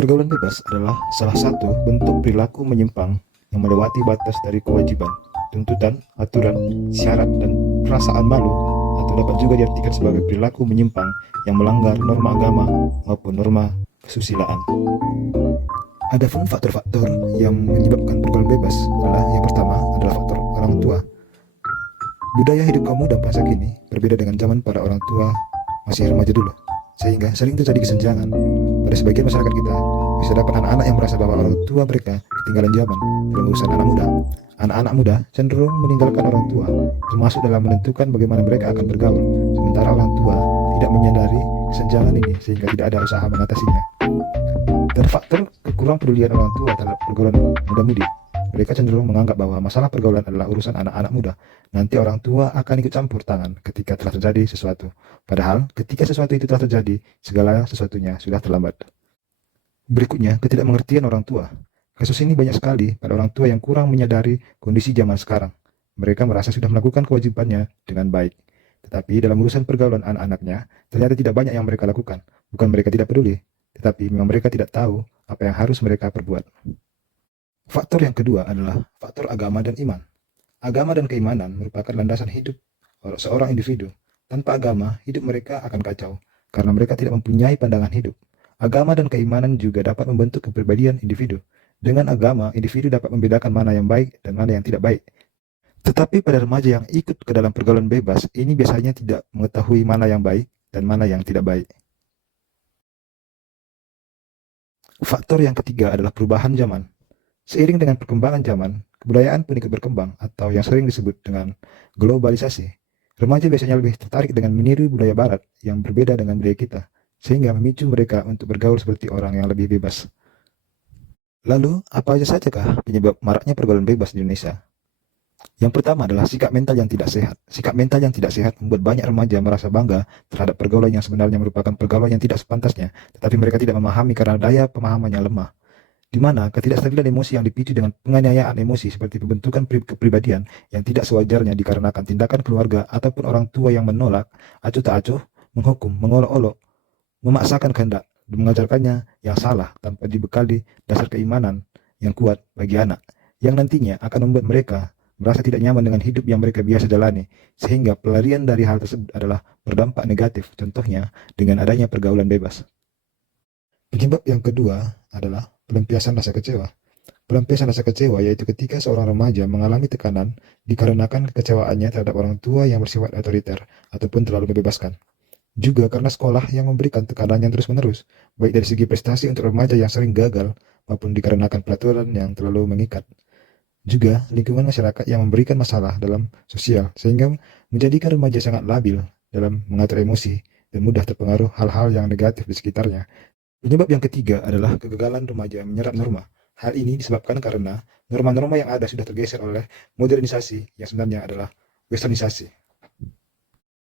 Pergaulan bebas adalah salah satu bentuk perilaku menyimpang yang melewati batas dari kewajiban, tuntutan, aturan, syarat, dan perasaan malu, atau dapat juga diartikan sebagai perilaku menyimpang yang melanggar norma agama maupun norma kesusilaan. Adapun faktor-faktor yang menyebabkan pergaulan bebas adalah yang pertama adalah faktor orang tua. Budaya hidup kaum muda masa kini berbeda dengan zaman para orang tua masih remaja dulu, sehingga sering terjadi kesenjangan. Pada sebagian masyarakat kita, bisa dapat anak-anak yang merasa bahwa orang tua mereka ketinggalan zaman dalam urusan anak muda. Anak-anak muda cenderung meninggalkan orang tua, termasuk dalam menentukan bagaimana mereka akan bergaul, sementara orang tua tidak menyadari kesenjangan ini sehingga tidak ada usaha mengatasinya. Dan faktor kekurang pedulian orang tua terhadap pergaulan muda-mudi. Mereka cenderung menganggap bahwa masalah pergaulan adalah urusan anak-anak muda. Nanti orang tua akan ikut campur tangan ketika telah terjadi sesuatu. Padahal ketika sesuatu itu telah terjadi, segala sesuatunya sudah terlambat. Berikutnya, ketidakmengertian orang tua. Kasus ini banyak sekali pada orang tua yang kurang menyadari kondisi zaman sekarang. Mereka merasa sudah melakukan kewajibannya dengan baik. Tetapi dalam urusan pergaulan anak-anaknya, ternyata tidak banyak yang mereka lakukan. Bukan mereka tidak peduli, tetapi memang mereka tidak tahu apa yang harus mereka perbuat. Faktor yang kedua adalah faktor agama dan iman. Agama dan keimanan merupakan landasan hidup seorang individu. Tanpa agama, hidup mereka akan kacau, karena mereka tidak mempunyai pandangan hidup. Agama dan keimanan juga dapat membentuk kepribadian individu. Dengan agama, individu dapat membedakan mana yang baik dan mana yang tidak baik. Tetapi pada remaja yang ikut ke dalam pergaulan bebas, ini biasanya tidak mengetahui mana yang baik dan mana yang tidak baik. Faktor yang ketiga adalah perubahan zaman. Seiring dengan perkembangan zaman, kebudayaan pun ikut berkembang atau yang sering disebut dengan globalisasi. Remaja biasanya lebih tertarik dengan meniru budaya barat yang berbeda dengan budaya kita, sehingga memicu mereka untuk bergaul seperti orang yang lebih bebas. Lalu, apa sajakah penyebab maraknya pergaulan bebas di Indonesia? Yang pertama adalah sikap mental yang tidak sehat. Sikap mental yang tidak sehat membuat banyak remaja merasa bangga terhadap pergaulan yang sebenarnya merupakan pergaulan yang tidak sepantasnya, tetapi mereka tidak memahami karena daya pemahamannya lemah. Di mana ketidakstabilan emosi yang dipicu dengan penganiayaan emosi seperti pembentukan kepribadian yang tidak sewajarnya dikarenakan tindakan keluarga ataupun orang tua yang menolak, acuh tak acuh, menghukum, mengolok-olok, memaksakan kehendak, dan mengajarkannya yang salah tanpa dibekali dasar keimanan yang kuat bagi anak, yang nantinya akan membuat mereka merasa tidak nyaman dengan hidup yang mereka biasa jalani, sehingga pelarian dari hal tersebut adalah berdampak negatif, contohnya dengan adanya pergaulan bebas. Penyebab yang kedua adalah pelampiasan rasa kecewa. Pelampiasan rasa kecewa yaitu ketika seorang remaja mengalami tekanan dikarenakan kekecewaannya terhadap orang tua yang bersifat otoriter ataupun terlalu membebaskan. Juga karena sekolah yang memberikan tekanan yang terus-menerus, baik dari segi prestasi untuk remaja yang sering gagal maupun dikarenakan peraturan yang terlalu mengikat. Juga lingkungan masyarakat yang memberikan masalah dalam sosial sehingga menjadikan remaja sangat labil dalam mengatur emosi dan mudah terpengaruh hal-hal yang negatif di sekitarnya. Penyebab yang ketiga adalah kegagalan remaja menyerap norma. Hal ini disebabkan karena norma-norma yang ada sudah tergeser oleh modernisasi yang sebenarnya adalah westernisasi.